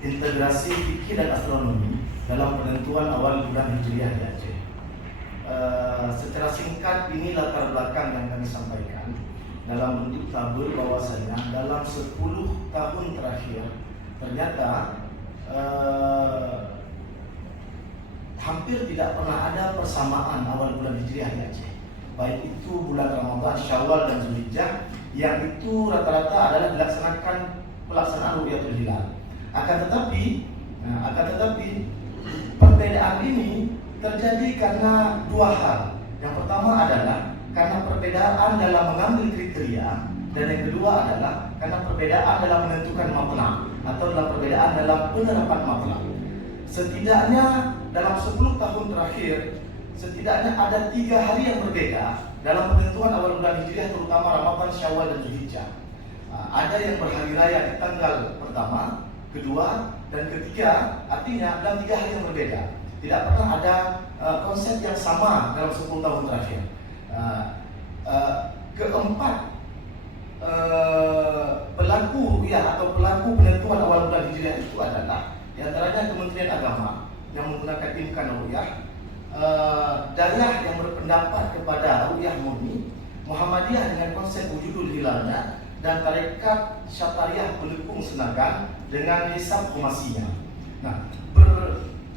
integrasi fikih dan astronomi dalam penentuan awal bulan Hijriah di Aceh. Secara singkat ini latar belakang yang kami sampaikan dalam bentuk tabel bahwasanya dalam 10 tahun terakhir ternyata hampir tidak pernah ada persamaan awal bulan Hijriah di Aceh, baik itu bulan Ramadan, Syawal dan Zulhijjah, yang itu rata-rata adalah dilaksanakan pelaksanaan Ru'yatul Hilal. Akan tetapi perbedaan ini terjadi karena dua hal. Yang pertama adalah karena perbedaan dalam mengambil kriteria, dan yang kedua adalah karena perbedaan dalam menentukan matla' atau dalam perbedaan dalam penerapan matla'. Setidaknya dalam 10 tahun terakhir, setidaknya ada 3 hari yang berbeda dalam penentuan awal bulan Hijriah, terutama Ramadan, Syawal dan Zulhijjah. Ada yang berhari raya di tanggal pertama, kedua, dan ketiga, artinya dalam 3 hari yang berbeda. Tidak pernah ada konsep yang sama dalam 10 tahun terakhir. Keempat, pelaku ru'yah atau pelaku penentuan awal bulan Hijriah itu adalah di antaranya Kementerian Agama yang menggunakan imkan ru'yah, Dayah yang berpendapat kepada ru'yah murni, Muhammadiyah dengan konsep wujudul hilalnya, dan Tarekat Syatariah pendukung Senagan dengan hisab khomasinya. Nah,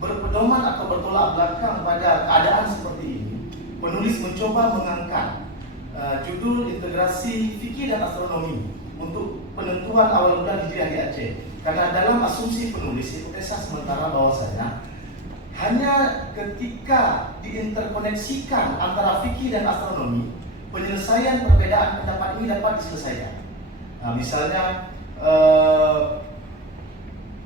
berpedoman atau bertolak belakang pada keadaan seperti ini, penulis mencoba mengangkat judul integrasi fikih dan astronomi untuk penentuan awal bulan Hijriah di Aceh. Karena dalam asumsi penulis, hipotesa sementara bahwasanya hanya ketika diinterkoneksikan antara fikih dan astronomi, penyelesaian perbedaan pendapat ini dapat diselesaikan. Nah, misalnya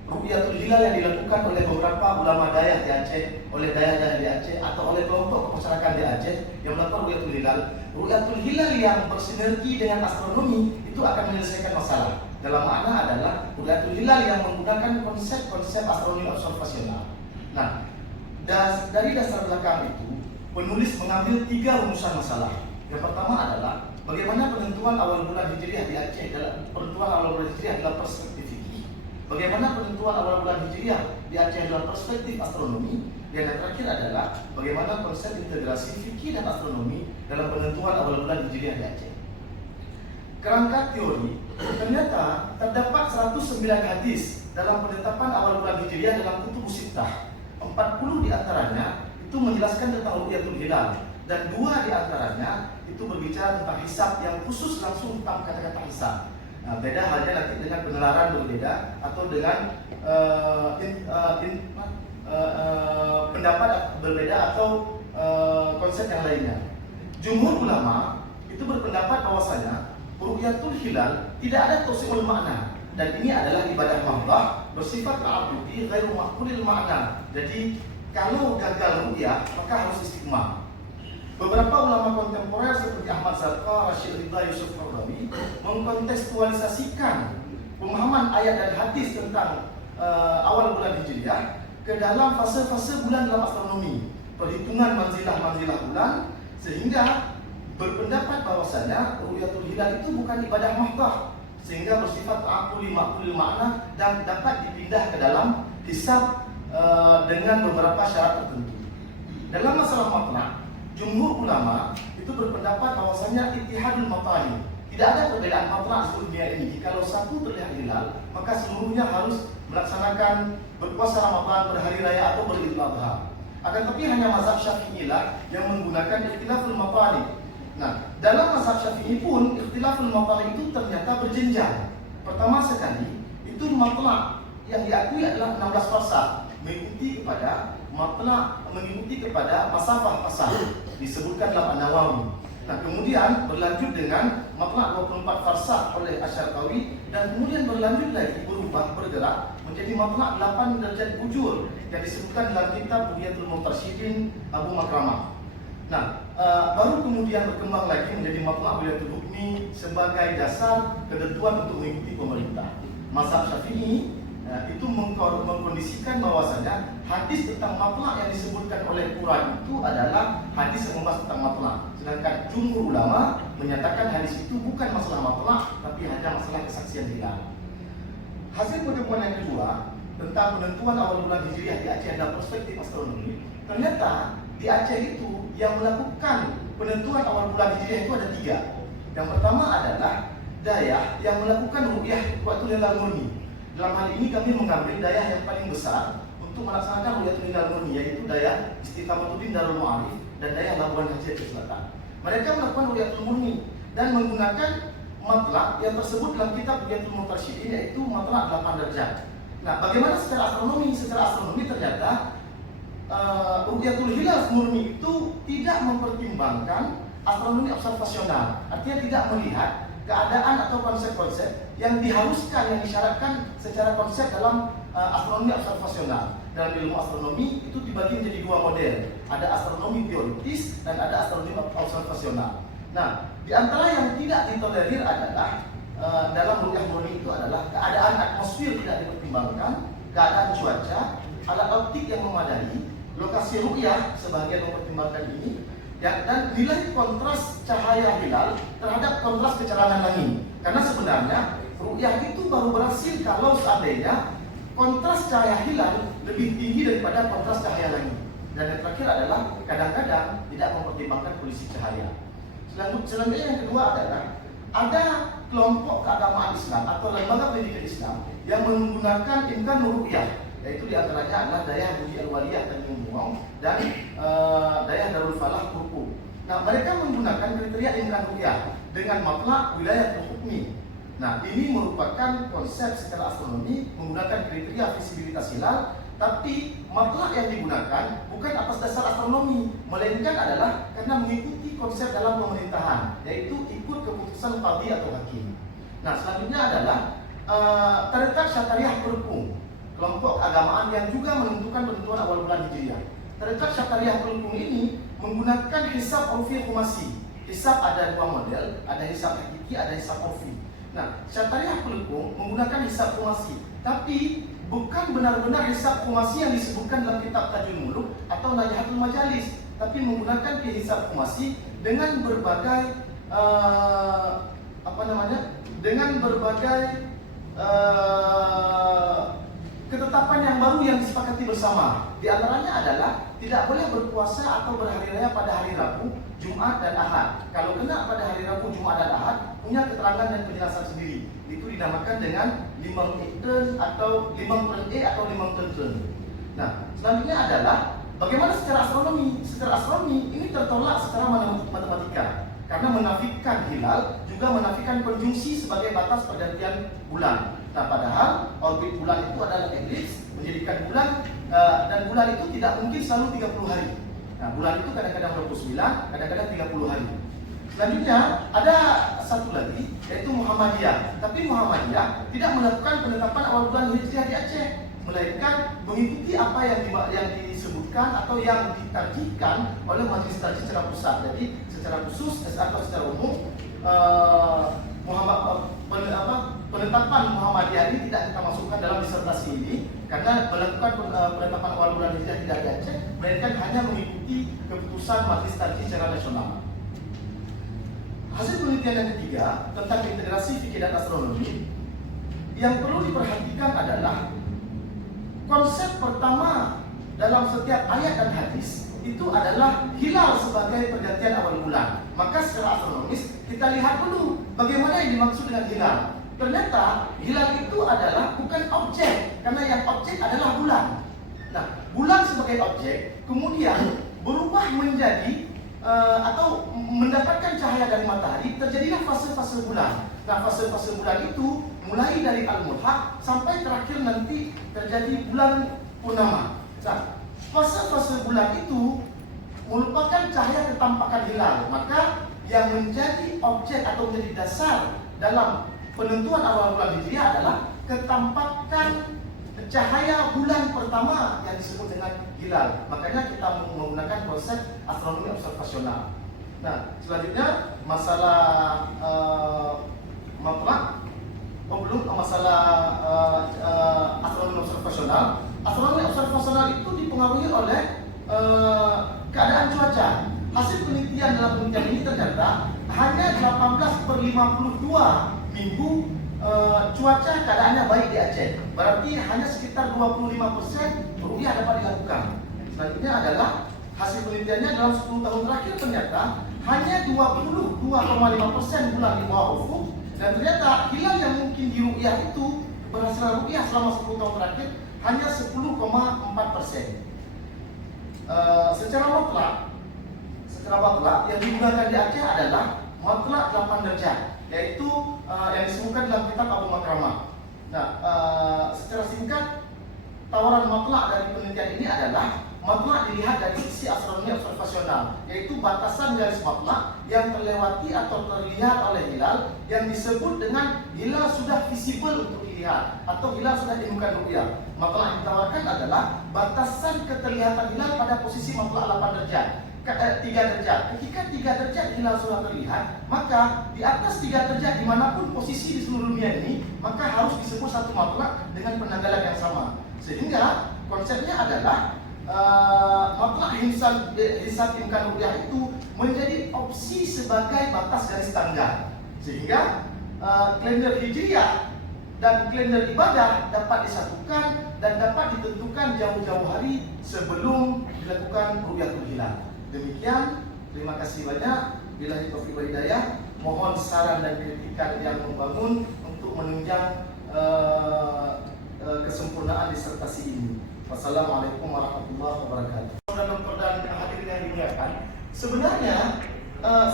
Ru'yatul Hilal yang dilakukan oleh beberapa ulama Dayah di Aceh, oleh Dayah di Aceh, atau oleh kelompok kemasyarakatan di Aceh yang melakukan Ru'yatul Hilal. Ru'yatul Hilal yang bersinergi dengan astronomi itu akan menyelesaikan masalah. Dalam makna adalah Ru'yatul Hilal yang menggunakan konsep-konsep astronomi observasional. Nah, dari dasar belakang itu, penulis mengambil 3 rumusan masalah. Yang pertama adalah bagaimana penentuan awal bulan Hijriah di Aceh dalam perspektif fikih. Bagaimana penentuan awal bulan Hijriah di Aceh dalam perspektif astronomi. Dan yang terakhir adalah bagaimana konsep integrasi fikih dan astronomi dalam penentuan awal bulan Hijriah di Aceh. Kerangka teori, ternyata terdapat 109 hadis dalam penetapan awal bulan Hijriah dalam Kutubus Sittah. 40 di antaranya itu menjelaskan tentang Ru'yatul Hilal, dan 2 di antaranya itu berbicara tentang hisab yang khusus langsung tentang kata-kata hisab. Nah, beda halnya nanti dengan penelaran berbeda atau dengan pendapat berbeda atau konsep yang lainnya. Jumhur ulama itu berpendapat bahwasanya Ru'yatul Hilal tidak ada tausiul makna, dan ini adalah ibadah mahdah bersifat ta'abbudi ghairu maqulil makna. Jadi kalau gagal ru'yah maka harus istiqmah. Beberapa ulama kontemporer seperti Ahmad Zarqa, Rashid Ridha, Yusuf Qaradawi mengkontekstualisasikan pemahaman ayat dan hadis tentang awal bulan Hijriah ke dalam fase-fase bulan dalam astronomi, perhitungan manzilah-manzilah bulan, sehingga berpendapat bahwasanya Ru'yatul Hilal itu bukan ibadah mahdah, sehingga bersifat ta'aqquli maqulil makna dan dapat dipindah ke dalam hisab dengan beberapa syarat tertentu. Dalam masalah makna, jumhur ulama itu berpendapat bahwasanya ittihadul matali, tidak ada perbedaan makna di dunia ini. Jikalau satu terlihat hilal, maka seluruhnya harus melaksanakan berpuasa Ramadan, berhari raya atau beridul adha. Akan tapi hanya mazhab Syafi'i lah yang menggunakan ikhtilaful matali. Nah, dalam mazhab Syafi'i pun ikhtilaful matali itu ternyata berjenjang. Pertama sekali, itu matla yang diakui adalah 16 farsah, mengikuti kepada masafah fasah, disebutkan dalam An-Nawawi. Nah, kemudian berlanjut dengan matla 24 farsah oleh Asy-Syarqawi, dan kemudian berlanjut lagi bergerak menjadi matla 8 derajat bujur yang disebutkan dalam kitab Bughyatul Mutarsyidin Abu Makramah. Nah, baru kemudian berkembang lagi menjadi matla' wilayatul hukmi sebagai dasar ketentuan untuk mengikuti pemerintah. Mazhab Syafi'i itu mengkondisikan bahwasanya hadis tentang matla' yang disebutkan oleh Quran itu adalah hadis yang membahas tentang matla'. Sedangkan jumhur ulama menyatakan hadis itu bukan masalah matla' tapi hanya masalah kesaksian hilal. Hasil pertemuan yang kedua, tentang penentuan awal bulan Hijriah di Aceh dalam perspektif astronomi, ternyata di Aceh itu yang melakukan penentuan awal bulan Hijriah itu ada 3. Yang pertama adalah Dayak yang melakukan ru'yah Ru'yatul Hilal Murni. Dalam hal ini kami mengambil Dayak yang paling besar untuk melaksanakan Ru'yatul Hilal Murni, yaitu Dayak Istiqamatuddin Darul Ma'arif dan Dayak Labuan Haji Aceh Selatan. Mereka melakukan Ru'yatul Murni dan menggunakan matlak yang tersebut dalam kitab Ru'yatul Murtasyidin, yaitu matlak 8 derajat. Nah, bagaimana secara astronomi? Secara astronomi ternyata Ru'yatul Hilal Murni itu tidak mempertimbangkan astronomi observasional, artinya tidak melihat keadaan atau konsep-konsep yang diharuskan, yang disyaratkan secara konsep dalam astronomi observasional. Dalam ilmu astronomi itu dibagi menjadi 2 model, ada astronomi teoritis dan ada astronomi observasional. Nah, di antara yang tidak ditolerir adalah dalam ru'yah murni itu adalah keadaan atmosfer tidak dipertimbangkan, keadaan cuaca, alat optik yang memadai, lokasi ru'yah sebagian mempertimbangkan ini, dan nilai kontras cahaya hilal terhadap kontras kecerangan langit. Karena sebenarnya ru'yah itu baru berhasil kalau seandainya kontras cahaya hilal lebih tinggi daripada kontras cahaya langit. Dan yang terakhir adalah kadang-kadang tidak mempertimbangkan kondisi cahaya. Selanjutnya yang kedua adalah ada kelompok keagamaan Islam atau lembaga pendidikan Islam yang menggunakan imkan ru'yah, yaitu diantaranya adalah Daya Budi Al-Waliyah Tanjung Buang dan Daya Darul Falah Kurku. Nah, mereka menggunakan kriteria imkan ru'yah dengan matlak wilayah hukmi. Nah, ini merupakan konsep secara astronomi menggunakan kriteria visibilitas hilal, tapi matlak yang digunakan bukan atas dasar astronomi, melainkan adalah karena mengikuti konsep dalam pemerintahan, yaitu ikut keputusan qadhi atau hakim. Nah, selanjutnya adalah Tarekat Syatariah Pelukung, kelompok keagamaan yang juga menentukan penentuan awal bulan Hijriah. Tarekat Syatariah Pelukung ini menggunakan hisab urfi khumasi. Hisab ada 2 model, ada hisab hakiki, ada hisab urfi. Nah, Syatariah Pelukung menggunakan hisab khumasi, tapi bukan benar-benar hisab khumasi yang disebutkan dalam kitab Tajul Muluk atau Najahatul Majalis, tapi menggunakan hisab khumasi dengan berbagai dengan berbagai ketetapan yang baru yang disepakati bersama. Di antaranya adalah tidak boleh berpuasa atau berhari raya pada hari Rabu, Jumat, dan Ahad. Kalau kena pada hari Rabu, Jumat, dan Ahad, punya keterangan dan penjelasan sendiri. Itu dinamakan dengan limang ikten atau limang E atau limang tenten. Nah, selanjutnya adalah bagaimana secara astronomi. Secara astronomi ini tertolak secara matematika, karena menafikan hilal juga menafikan konjungsi sebagai batas pergantian bulan. Nah, padahal orbit bulan itu adalah elips, menjadikan bulan dan bulan itu tidak mungkin selalu 30 hari. Nah, bulan itu kadang-kadang 29, kadang-kadang 30 hari. Selanjutnya ada satu lagi, yaitu Muhammadiyah. Tapi Muhammadiyah tidak melakukan penetapan awal bulan Hijriah di Aceh, melainkan mengikuti apa yang disebutkan atau yang ditarjikan oleh Majelis Tarjih secara pusat. Jadi secara khusus atau secara umum penetapan Muhammadiyah ini tidak kita masukkan dalam disertasi ini, karena melakukan penetapan awal bulan Hijriah tidak di Aceh, melainkan hanya mengikuti keputusan Majelis Tarjih secara nasional. Hasil penelitian yang ketiga tentang integrasi fikih dan astronomi yang perlu diperhatikan adalah konsep pertama dalam setiap ayat dan hadis itu adalah hilal sebagai pergantian awal bulan. Maka secara astronomis kita lihat dulu bagaimana yang dimaksud dengan hilal. Ternyata hilal itu adalah bukan objek, karena yang objek adalah bulan. Nah, bulan sebagai objek kemudian berubah menjadi atau mendapatkan cahaya dari matahari, terjadilah fase-fase bulan. Nah, fase-fase bulan itu mulai dari Al-Mulhaq sampai terakhir nanti terjadi bulan purnama. Nah, fase-fase bulan itu merupakan cahaya ketampakan hilal. Maka yang menjadi objek atau menjadi dasar dalam penentuan awal bulan Hijriah adalah ketampakan cahaya bulan pertama yang disebut dengan hilal. Makanya kita menggunakan konsep astronomi observasional. Nah, selanjutnya masalah masalah astronomi observasional. Astronomi observasional itu dipengaruhi oleh keadaan cuaca. Hasil penelitian dalam penelitian ini ternyata hanya 18/52 minggu cuaca keadaannya baik di Aceh. berarti hanya sekitar 25% ru'yah dapat dilakukan. Selanjutnya adalah hasil penelitiannya dalam 10 tahun terakhir ternyata hanya 22,5% bulan di bawah ufuk, dan ternyata hilal yang mungkin diru'yah itu berhasil ru'yah selama 10 tahun terakhir hanya 10,4%. Secara mutlak yang digunakan di Aceh adalah mutlak 8 derajat, yaitu yang disebutkan dalam kitab Abu Makramah. Nah, secara singkat, tawaran mutlak dari penelitian ini adalah mutlak dilihat dari sisi astronomi observasional, yaitu batasan garis mutlak yang terlewati atau terlihat oleh hilal yang disebut dengan hilal sudah visible untuk dilihat atau hilal sudah ditemukan ru'yah. Mutlak yang ditawarkan adalah batasan keterlihatan hilal pada posisi mutlak 8 derajat. 3 derajat. Ketika 3 derajat hilal sudah terlihat, maka di atas 3 derajat dimanapun posisi di seluruh dunia ini, maka harus disebut satu mutlak dengan penanggalan yang sama. Sehingga konsepnya adalah mutlak hisab imkan ru'yah itu menjadi opsi sebagai batas garis tangga, sehingga kalender hijriyah dan kalender ibadah dapat disatukan dan dapat ditentukan jauh-jauh hari sebelum dilakukan ru'yatul hilal. Demikian, terima kasih banyak. Billahi taufiq wal hidayah. Mohon saran dan kritikan yang membangun untuk menunjang kesempurnaan disertasi ini. Wassalamualaikum warahmatullahi wabarakatuh. Dan hadirin yang dimuliakan, sebenarnya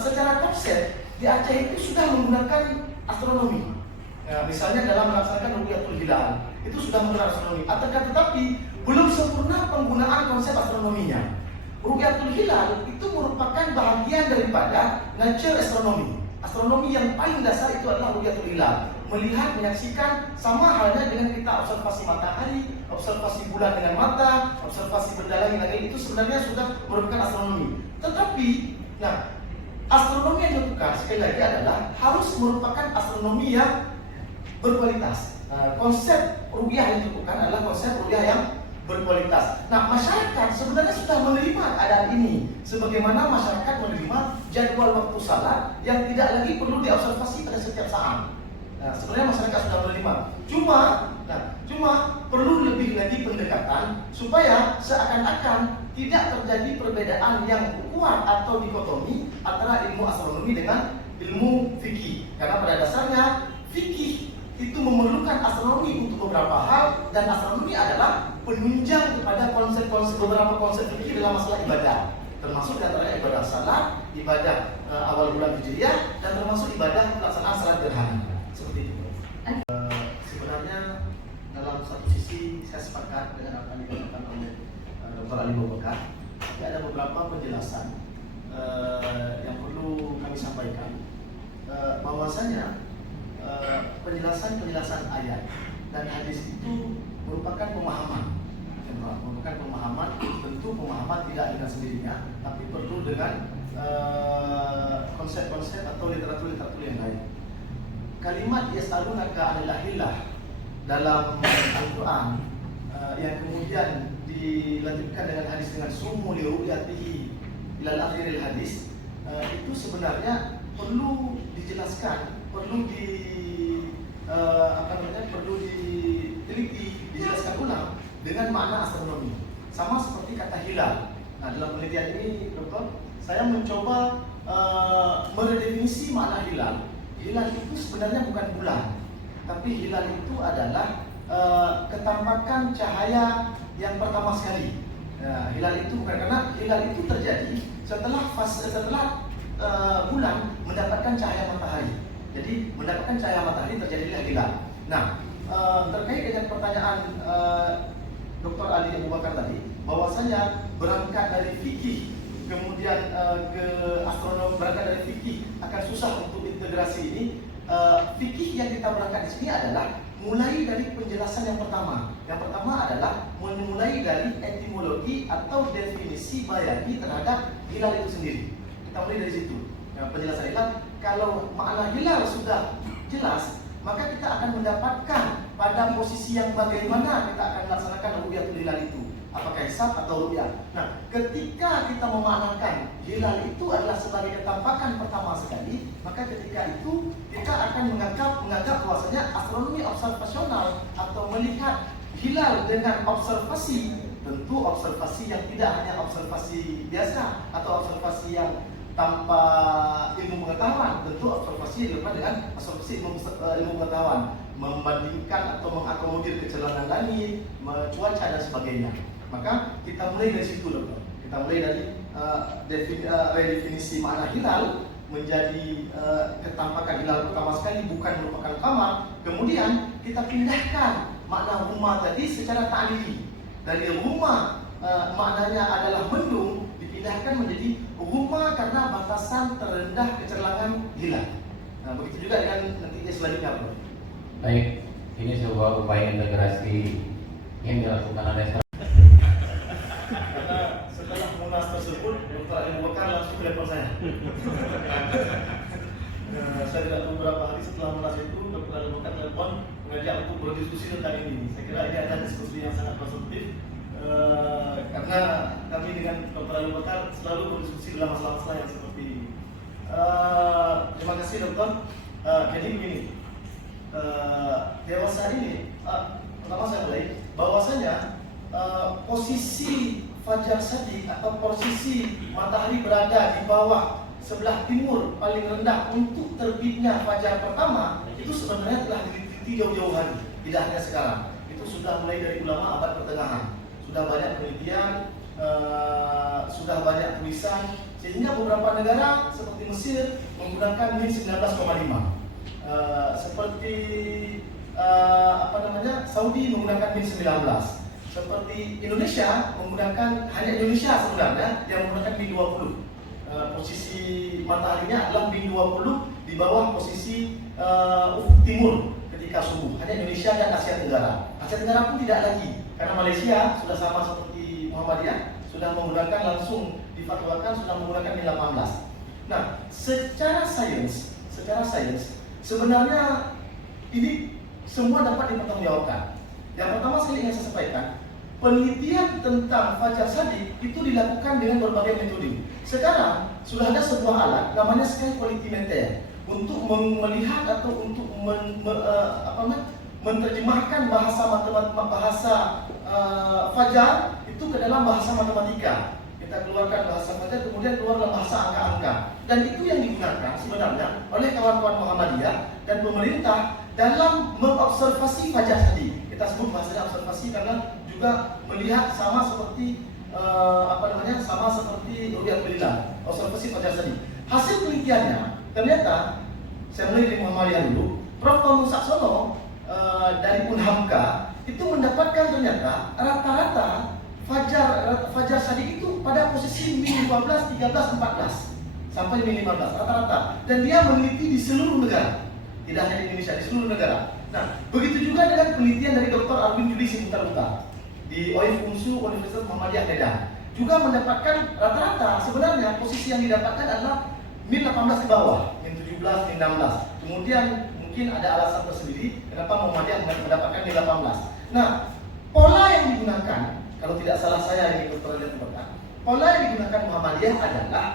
secara konsep di Aceh itu sudah menggunakan astronomi. Misalnya dalam melaksanakan ru'yatul hilal itu sudah menggunakan astronomi. Tetapi belum sempurna penggunaan konsep astronominya. Ru'yatul hilal itu merupakan bahagian daripada nature astronomi. Astronomi yang paling dasar itu adalah ru'yatul hilal, melihat, menyaksikan, sama halnya dengan kita observasi matahari, observasi bulan dengan mata, observasi benda langit itu sebenarnya sudah merupakan astronomi. Tetapi, astronomi yang dilakukan sekali lagi adalah harus merupakan astronomi yang berkualitas. Konsep ru'yah yang dilakukan adalah konsep ru'yah yang berkualitas. Masyarakat sebenarnya sudah menerima keadaan ini, sebagaimana masyarakat menerima jadwal waktu salat yang tidak lagi perlu diobservasi pada setiap saat. Sebenarnya masyarakat sudah menerima. Cuma perlu lebih lagi pendekatan supaya seakan-akan tidak terjadi perbedaan yang kuat atau dikotomi antara ilmu astronomi dengan ilmu fikih. Karena pada dasarnya fikih itu memerlukan astronomi untuk beberapa hal, dan astronomi adalah penunjang kepada beberapa konsep fikih dalam masalah ibadah, termasuk diantaranya ibadah salat, ibadah awal bulan hijriyah, dan termasuk ibadah pelaksanaan salat gerhana. Seperti itu. Sebenarnya dalam satu sisi saya sepakat dengan apa yang dikatakan oleh Dr. Ali Bobokar, tapi ada beberapa penjelasan yang perlu kami sampaikan, bahwasanya penjelasan ayat dan hadis itu merupakan pemahaman. Tentu pemahaman tidak dengan sendirinya, tapi perlu dengan konsep-konsep atau literatur-literatur yang lain. Kalimat yas'alunaka 'anil ahillah dalam Al-Quran yang kemudian dilanjutkan dengan hadis dengan sumu li ru'yatihi ilal akhiril hadis, itu sebenarnya perlu dijelaskan, perlu diteliti, dijelaskan ulang dengan makna astronomi. Sama seperti kata hilal. Dalam penelitian ini, dokter, saya mencoba meredefinisi makna hilal. Hilal itu sebenarnya bukan bulan, tapi hilal itu adalah ketampakan cahaya yang pertama sekali. Hilal itu bukan, karena hilal itu terjadi setelah bulan mendapatkan cahaya matahari. Jadi mendapatkan cahaya matahari terjadilah hilal. Terkait dengan pertanyaan Dr. Ali Abu Bakar tadi, bahwasanya berangkat dari fikih kemudian ke astronomi, berangkat dari fikih akan susah untuk integrasi ini. Fikih yang kita berangkat di sini adalah mulai dari penjelasan yang pertama. Yang pertama adalah memulai dari etimologi atau definisi bayani terhadap hilal itu sendiri. Kita mulai dari situ. Penjelasan hilal, kalau makna hilal sudah jelas, maka kita akan mendapatkan pada posisi yang bagaimana kita akan melaksanakan ru'yatul hilal itu. apakah hisab atau ru'yah. Nah, ketika kita memaknakan hilal itu adalah sebagai ketampakan pertama sekali, maka ketika itu kita akan menganggap bahwasanya astronomi observasional atau melihat hilal dengan observasi, tentu observasi yang tidak hanya observasi biasa atau observasi yang tanpa ilmu pengetahuan, tentu observasi dilakukan dengan observasi ilmu pengetahuan, membandingkan atau mengakomodir kecerahan langit, cuaca dan sebagainya. Maka kita mulai dari situ, dokter. Kita mulai dari redefinisi makna hilal menjadi ketampakan hilal pertama sekali bukan merupakan kamar. Kemudian kita pindahkan makna rumah tadi secara ta'lili. Dari rumah maknanya adalah mendung, dipindahkan menjadi rumah karena batasan terendah kecerlangan hilal. Nah, begitu juga dengan nanti selanjutnya, bro. Baik, ini sebuah upaya integrasi yang dilakukan oleh karena setelah munas tersebut, Dr. Ali Bakar langsung telepon saya. Saya tidak tahu beberapa hari setelah munas itu, Dr. Ali Bakar telepon mengajak untuk berdiskusi tentang ini. Saya kira ini adalah diskusi yang sangat konstruktif. Karena kami dengan Dr. Ali Bakar selalu berdiskusi dalam masalah-masalah yang seperti ini. Terima kasih, dokter. Jadi begini, dewasa ini, pertama saya mulai bahwasanya posisi Fajar Shadiq atau posisi matahari berada di bawah sebelah timur paling rendah untuk terbitnya fajar pertama itu sebenarnya telah diteliti jauh-jauh hari, tidak hanya sekarang. Itu sudah mulai dari ulama abad pertengahan, sudah banyak penelitian, sudah banyak tulisan, sehingga beberapa negara seperti Mesir menggunakan min 19,5, seperti Saudi menggunakan min 19. Seperti Indonesia menggunakan, hanya Indonesia sebenarnya yang menggunakan min 20. Posisi mataharinya adalah min 20 di bawah posisi ufuk timur ketika subuh. Hanya Indonesia dan Asia Tenggara. Asia Tenggara pun tidak lagi, karena Malaysia sudah sama seperti Muhammadiyah, sudah menggunakan langsung difatwakan sudah menggunakan min 18. Nah, secara sains sebenarnya ini semua dapat dipertanggungjawabkan. Yang pertama sekali ingin saya sampaikan, penelitian tentang Fajar Shadiq itu dilakukan dengan berbagai metode. Sekarang sudah ada sebuah alat namanya sky quality meter untuk melihat atau untuk menerjemahkan bahasa fajar itu ke dalam bahasa matematika. Kita keluarkan bahasa fajar, kemudian keluar dalam bahasa angka-angka. Dan itu yang digunakan sebenarnya oleh kawan-kawan Muhammadiyah dan pemerintah dalam mengobservasi Fajar Shadiq. Kita sebut bahasanya observasi karena juga melihat sama seperti sama seperti ru'yatul hilal, observasi Fajar Shadiq. Hasil penelitiannya ternyata, saya mulai dari Muhammadiyah dulu, Prof. Bambang Saksono dari Unhamka itu mendapatkan ternyata rata-rata Fajar Shadiq itu pada posisi min 15, 13, 14 sampai min 15 rata-rata, dan dia meneliti di seluruh negara, tidak hanya di Indonesia, di seluruh negara. Nah, begitu juga dengan penelitian dari Dr. Arwin Juli Sibutar di OIF UNSU Universitas Muhammadiyah Medan, juga mendapatkan rata-rata sebenarnya posisi yang didapatkan adalah min 18 ke bawah, min 17, min 16. Kemudian mungkin ada alasan tersendiri kenapa Muhammadiyah mendapatkan min 18. Nah, pola yang digunakan, kalau tidak salah saya ini Dr. Arwin, pola yang digunakan Muhammadiyah adalah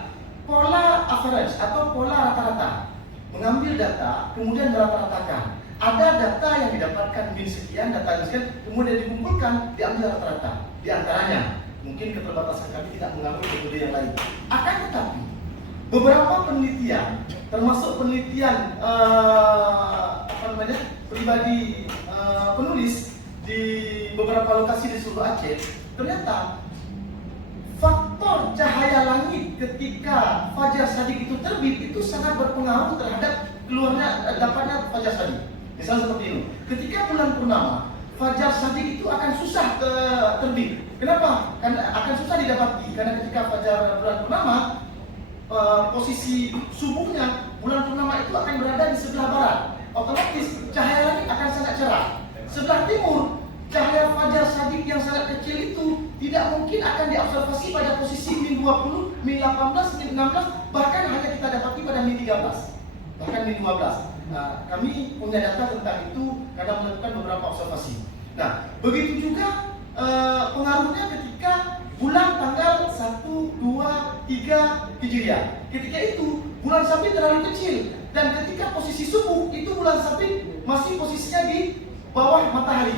pola average atau pola rata-rata. Mengambil data, kemudian merata-ratakan. Ada data yang didapatkan min sekian, data sekian, kemudian dikumpulkan, diambil rata-rata. Di antaranya, mungkin keterbatasan kami tidak mengambil metode yang lain. Akan tetapi, beberapa penelitian, termasuk penelitian pribadi penulis di beberapa lokasi di seluruh Aceh, ternyata faktor cahaya langit ketika Fajar Shadiq itu terbit itu sangat berpengaruh terhadap keluarnya dapatnya Fajar Shadiq. Misalnya seperti ini, ketika bulan purnama, Fajar Shadiq itu akan susah terbit. Kenapa? Karena akan susah didapati. Karena ketika fajar bulan purnama, posisi subuhnya bulan purnama itu akan berada di sebelah barat. Otomatis cahaya langit akan sangat cerah. Sebelah timur, cahaya Fajar Shadiq yang sangat kecil itu tidak mungkin akan diobservasi pada posisi min 20, min 18, min 16, bahkan hanya kita dapati pada min 13, bahkan min 12. Nah, kami punya data tentang itu karena melakukan beberapa observasi. Nah, begitu juga pengaruhnya ketika bulan tanggal 1, 2, 3 Hijriah. Ketika itu bulan sabit terlalu kecil, dan ketika posisi subuh itu bulan sabit masih posisinya di bawah matahari,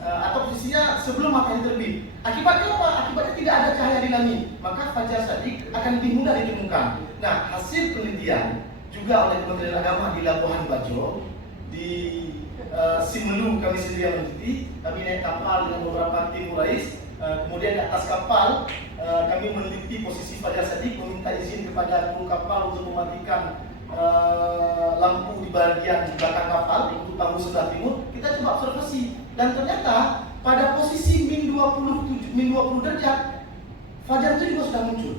atau posisinya sebelum matahari terbit. Akibatnya apa? Akibatnya tidak ada cahaya di langit, maka fajar shadiq akan lebih mudah ditemukan. Nah, hasil penelitian juga oleh Kementerian Agama di Labuhan Bajo, di Simelu kami sendiri yang meneliti. Kami naik kapal dengan beberapa tim Urais, kemudian di atas kapal kami meneliti posisi fajar shadiq, meminta izin kepada kru kapal untuk mematikan lampu di bagian belakang kapal untuk panggung sebelah timur. Kita coba observasi, dan ternyata pada posisi min 20 derajat fajar itu juga sudah muncul.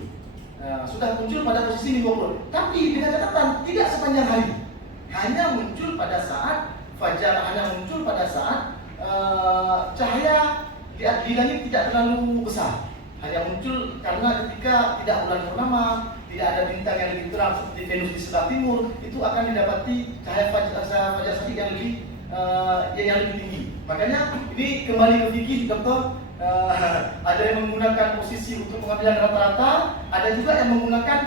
Sudah muncul pada posisi min 20. Tapi dengan catatan tidak sepanjang hari. Hanya muncul pada saat fajar, hanya muncul pada saat cahaya di langit tidak terlalu besar. Hanya muncul karena ketika tidak bulan purnama, tidak ada bintang yang lebih terang seperti Venus di sebelah timur, itu akan didapati cahaya fajar shadiq yang lebih tinggi. Makanya ini kembali ke fikih, dokter. Ada yang menggunakan posisi untuk pengambilan rata-rata, ada juga yang menggunakan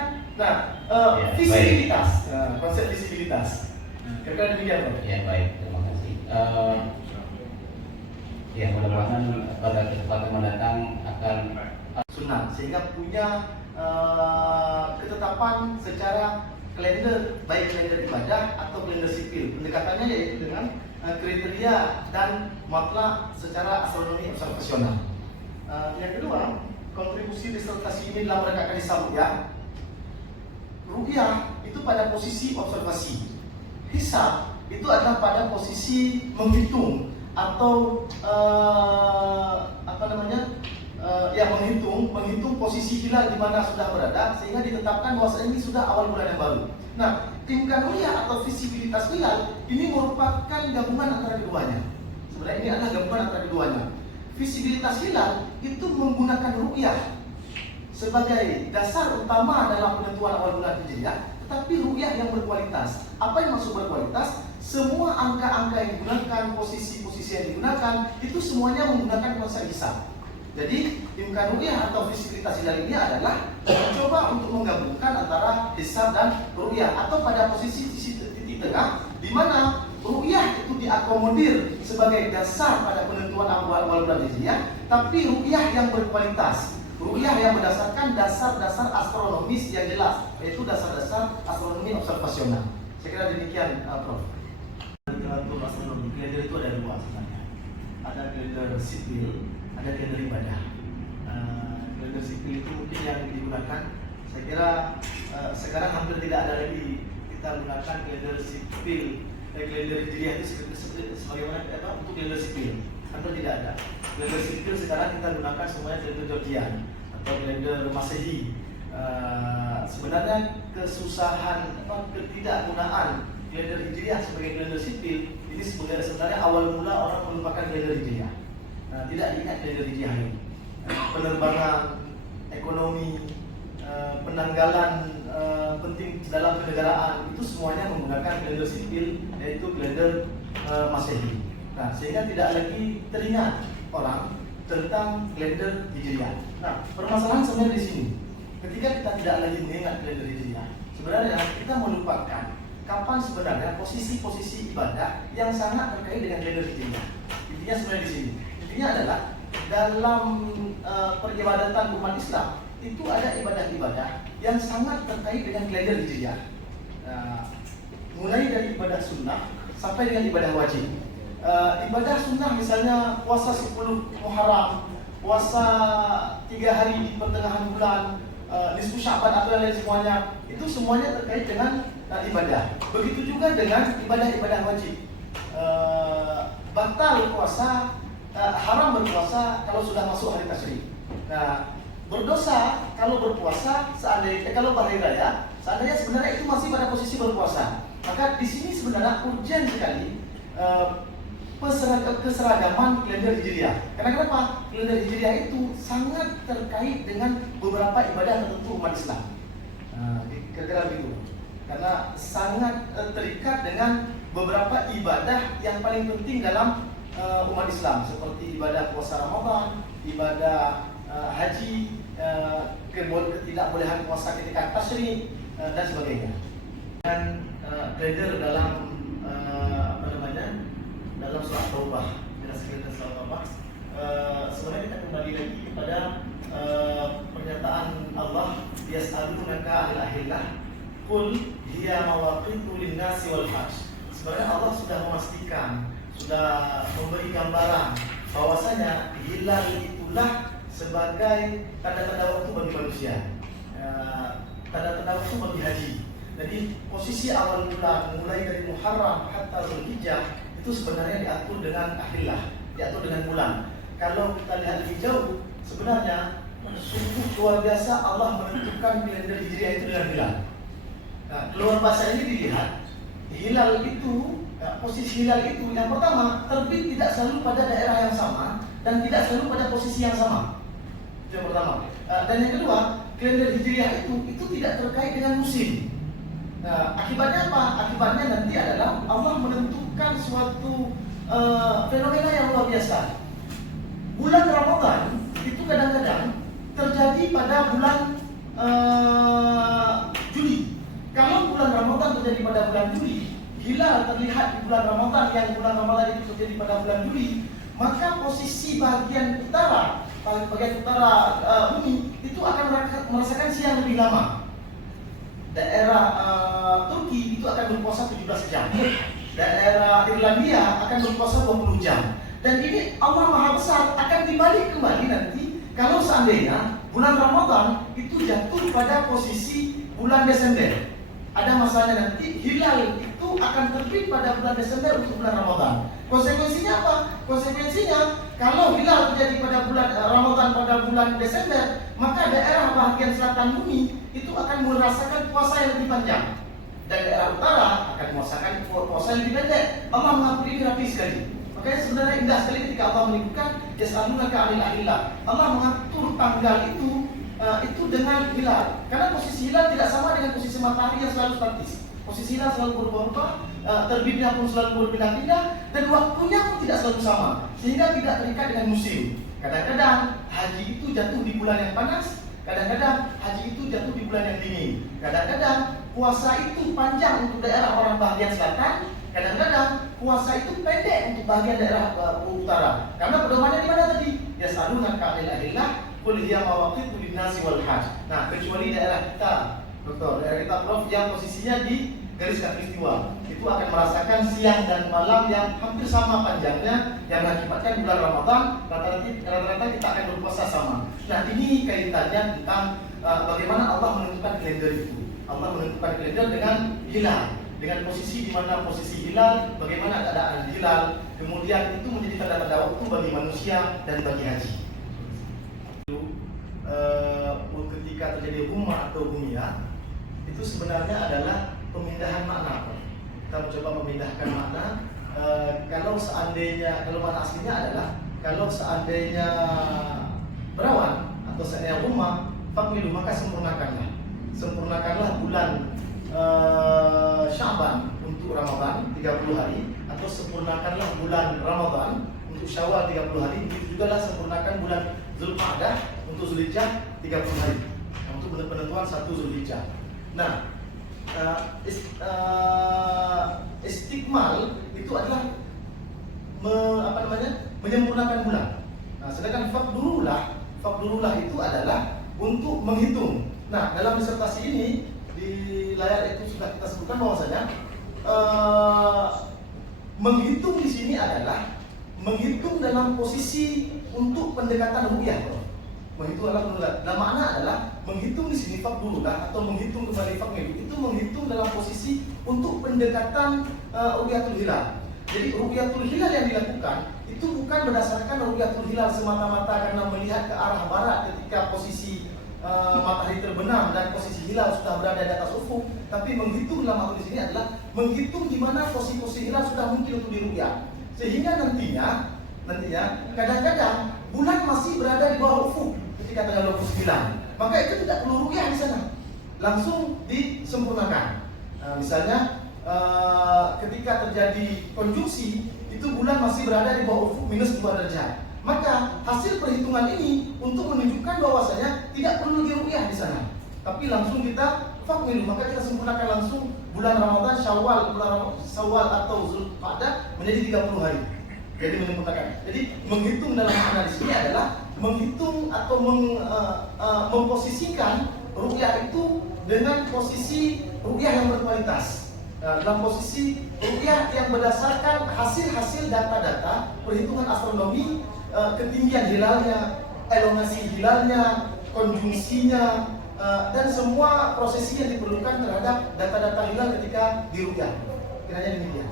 visibilitas, konsep visibilitas. Kira-kira demikian, Pak. Ya, baik, terima kasih. Ya, mudah-mudahan pada kesempatan mendatang akan sunnah, sehingga punya ketetapan secara kalender, baik kalender ibadah atau kalender sipil. Pendekatannya yaitu dengan kriteria dan matlak secara astronomi observasional. Yang kedua, kontribusi disertasi ini dalam mereka hisab ru'yah. Ru'yah itu pada posisi observasi. Hisab itu adalah pada posisi menghitung atau menghitung posisi hilal di mana sudah berada, sehingga ditetapkan bahwa ini sudah awal bulan yang baru. Nah, timkan ru'yah atau visibilitas hilal ini merupakan gabungan antara keduanya. Sebenarnya ini adalah gabungan antara keduanya. Visibilitas hilal itu menggunakan ru'yah sebagai dasar utama dalam penentuan awal bulan Hijriah, tetapi ru'yah yang berkualitas. Apa yang maksud berkualitas? Semua angka-angka yang digunakan, posisi-posisi yang digunakan, itu semuanya menggunakan konsep hisab. Jadi, timkan ru'yah atau visibilitas hilal ini adalah mencoba untuk menggabungkan antara hisab dan ru'yah, atau pada posisi titik tengah, di mana ru'yah itu diakomodir sebagai dasar pada penentuan awal bulan Hijriah, tapi ru'yah yang berkualitas, ru'yah yang berdasarkan dasar-dasar astronomis yang jelas, yaitu dasar-dasar astronomi observasional. Saya kira demikian, Prof. Literatur astronomi, kalender itu ada dua sebenarnya. Ada kalender sipil, ada kalender ibadah. Kalender sipil itu mungkin yang digunakan, saya kira sekarang hampir tidak ada lagi kita gunakan kalender sipil, kalender Hijriah itu sebagaimana untuk kalender sipil, hampir tidak ada. Kalender sipil sekarang kita gunakan semuanya kalender Georgian atau kalender Masehi. Sebenarnya kesusahan ketidakgunaan kalender Hijriah sebagai kalender sipil ini sebenarnya awal mula orang melupakan kalender Hijriah. Tidak diingat kalender Hijriah ini. Penerbangan, ekonomi, penanggalan penting dalam kenegaraan itu semuanya menggunakan kalender sipil, yaitu kalender Masehi. Nah, sehingga tidak lagi teringat orang tentang kalender Hijriah. Nah, permasalahan sebenarnya di sini. Ketika kita tidak lagi mengingat kalender Hijriah, sebenarnya kita melupakan kapan sebenarnya posisi-posisi ibadah yang sangat terkait dengan kalender Hijriah. Intinya sebenarnya di sini. Intinya adalah dalam peribadatan umat Islam itu ada ibadah-ibadah yang sangat terkait dengan kalender Hijriah. Mulai dari ibadah sunnah sampai dengan ibadah wajib. Ibadah sunnah misalnya puasa 10 Muharram, puasa 3 hari di pertengahan bulan, nisfu Sya'ban atau yang lain semuanya, itu semuanya terkait dengan ibadah. Begitu juga dengan ibadah-ibadah wajib. Batal puasa, haram berpuasa kalau sudah masuk hari tasyrik. Nah, berdosa kalau berpuasa seandainya kalau berhari raya, seandainya sebenarnya itu masih pada posisi berpuasa. Maka di sini sebenarnya urgent sekali keseragaman kalender Hijriah. Karena kenapa? Kalender Hijriah itu sangat terkait dengan beberapa ibadah tertentu umat Islam. Kira-kira begitu. Karena sangat terikat dengan beberapa ibadah yang paling penting dalam umat Islam, seperti ibadah puasa Ramadan, ibadah haji, ketidakbolehan puasa ketika tasyrik dan sebagainya. Dan kalender dalam dalam surat Taubah, sebenarnya kita kembali lagi kepada pernyataan Allah, yas'alunaka 'anil ahillah qul hiya mawaqitu lin-nasi wal hajj. Sebenarnya Allah sudah memastikan, sudah memberi gambaran bahwasanya hilal itulah sebagai tanda-tanda waktu bagi manusia, tanda-tanda waktu bagi haji. Jadi posisi awal bulan mulai dari Muharram hatta Zulhijjah itu sebenarnya diatur dengan ahillah, diatur dengan bulan. Kalau kita lihat lebih jauh, sebenarnya sungguh luar biasa Allah menentukan kalender Hijriah itu dengan hilal. Nah, keluar bahasa ini dilihat, hilal itu, posisi hilal itu yang pertama terbit tidak selalu pada daerah yang sama dan tidak selalu pada posisi yang sama. Itu yang pertama. Dan yang kedua, kalender Hijriah itu tidak terkait dengan musim. Nah, akibatnya apa? Akibatnya nanti adalah Allah menentukan suatu fenomena yang luar biasa. Bulan Ramadan itu kadang-kadang terjadi pada bulan Juli. Kalau bulan Ramadan terjadi pada bulan Juli, hilal terlihat di bulan Ramadan, yang bulan Ramadan itu terjadi pada bulan Juli, maka posisi bagian utara bumi itu akan merasakan siang lebih lama. Daerah Turki itu akan berpuasa 17 jam. Daerah Irlandia akan berpuasa 20 jam. Dan ini Allah Maha Besar akan dibalik kembali nanti kalau seandainya bulan Ramadan itu jatuh pada posisi bulan Desember. Ada masanya nanti hilal itu akan terbit pada bulan Desember untuk bulan Ramadan. Konsekuensinya apa? Konsekuensinya kalau hilal terjadi pada bulan Ramadan pada bulan Desember, maka daerah bagian selatan bumi itu akan merasakan puasa yang lebih panjang, dan daerah utara akan merasakan puasa yang lebih pendek. Allah mengatur ini rapi sekali. Makanya sebenarnya indah sekali ketika Allah menyebutkan yas'alunaka 'anil ahillah. Allah mengatur tanggal itu dengan hilal, karena posisi hilal tidak sama dengan posisi matahari yang selalu statis. Posisi hilal selalu berubah-ubah, terbitnya pun selalu berpindah-pindah, dan waktunya pun tidak selalu sama, sehingga tidak terikat dengan musim. Kadang-kadang haji itu jatuh di bulan yang panas, kadang-kadang haji itu jatuh di bulan yang dingin. Kadang-kadang puasa itu panjang untuk daerah orang bagian selatan, kadang-kadang puasa itu pendek untuk bagian daerah utara. Karena pedomannya di mana tadi? Yas'alunaka 'anil ahillah qul hiya mawaqitu lin-nasi wal hajj. Nah, kecuali daerah kita, daerah kita Prof, yang posisinya di garis khatulistiwa, itu akan merasakan siang dan malam yang hampir sama panjangnya, yang mengakibatkan bulan Ramadan rata-rata kita akan berpuasa sama. Nah, ini kaitannya tentang bagaimana Allah menentukan kalender itu. Allah menentukan kalender dengan hilal, dengan posisi di mana posisi hilal, bagaimana keadaan hilal, kemudian itu menjadi tanda-tanda waktu bagi manusia dan bagi haji. Ketika terjadi humma atau humia, itu sebenarnya adalah pemindahan makna. Kita mencoba memindahkan makna. Kalau makna aslinya adalah kalau seandainya berawan atau seandainya humma, fakmilu, maka sempurnakanlah bulan Sya'ban untuk Ramadan 30 hari, atau sempurnakanlah bulan Ramadan untuk Syawal 30 hari. Begitu juga lah sempurnakan bulan Zulqa'dah untuk Zulhijjah 30 hari, untuk penentuan 1 Zulhijjah. Nah, istikmal itu adalah menyempurnakan bulan. Nah, sedangkan fakdurullah itu adalah untuk menghitung. Nah, dalam disertasi ini di layar itu sudah kita sebutkan bahwasanya menghitung di sini adalah menghitung dalam posisi untuk pendekatan ru'yah. Menghitung dalam pendekatan. Nah, makna adalah menghitung di sini fakdurullah atau menghitung kembali fakmilu, itu menghitung dalam posisi untuk pendekatan ru'yatul hilal. Jadi ru'yatul hilal yang dilakukan itu bukan berdasarkan ru'yatul hilal semata-mata karena melihat ke arah barat ketika posisi matahari terbenam dan posisi hilal sudah berada di atas ufuk, tapi menghitung dalam hal di sini adalah menghitung di mana posisi hilal sudah mungkin untuk diru'yah. Sehingga nantinya kadang-kadang bulan masih berada di bawah ufuk ketika tanggal 29. Maka itu tidak perlu ru'yah di sana, langsung disempurnakan. Misalnya ketika terjadi konjungsi, itu bulan masih berada di bawah ufuk minus 2 derajat. Maka hasil perhitungan ini untuk menunjukkan bahwasanya tidak perlu lagi ruqyah di sana, tapi langsung kita fakmilu, maka kita sempurnakan langsung bulan Ramadan, Syawal atau Zulqa'dah menjadi 30 hari. Jadi menyempurnakan. Jadi menghitung dalam makna di sini adalah menghitung atau memposisikan ruqyah itu dengan posisi ruqyah yang berkualitas. Dalam posisi ruqyah yang berdasarkan hasil-hasil data-data perhitungan astronomi, ketinggian hilalnya, elongasi hilalnya, konjungsinya, dan semua prosesi yang diperlukan terhadap data-data hilal ketika diruqyah. Kiranya demikian.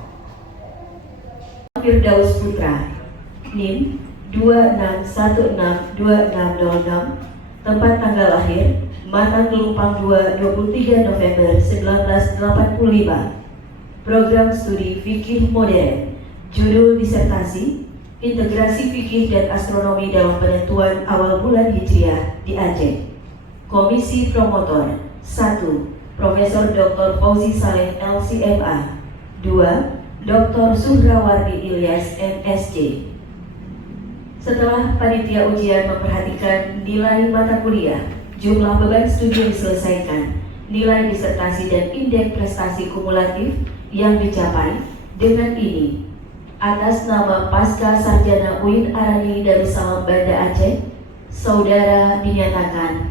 Firdaus Putra, NIM 26162606, tempat tanggal lahir Matang Gelumpang 2, 23 November 1985. Program studi fikih modern. Judul disertasi Integrasi Fikih dan Astronomi dalam Penentuan Awal Bulan Hijriah di Aceh. Komisi Promotor 1. Profesor Dr. Fauzi Saleh LCMA. 2. Dr. Suhrawardi Ilyas MSc. Setelah panitia ujian memperhatikan nilai mata kuliah, jumlah beban studi diselesaikan, nilai disertasi dan indeks prestasi kumulatif yang dicapai, dengan ini atas nama Pasca Sarjana UIN Arani Darussalam Banda Aceh, saudara dinyatakan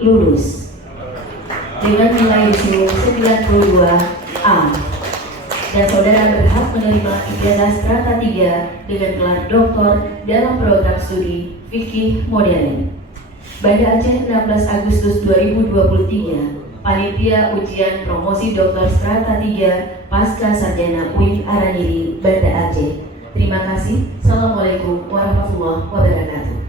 lulus dengan nilai ISU 92A. Dan saudara berhak menerima ijazah strata 3 dengan gelar doktor dalam program studi fikih modern. Banda Aceh 16 Agustus 2023, Panitia Ujian Promosi Doktor Strata 3 Pasca Sarjana UIN Araniri Banda Aceh. Terima kasih. Assalamualaikum warahmatullahi wabarakatuh.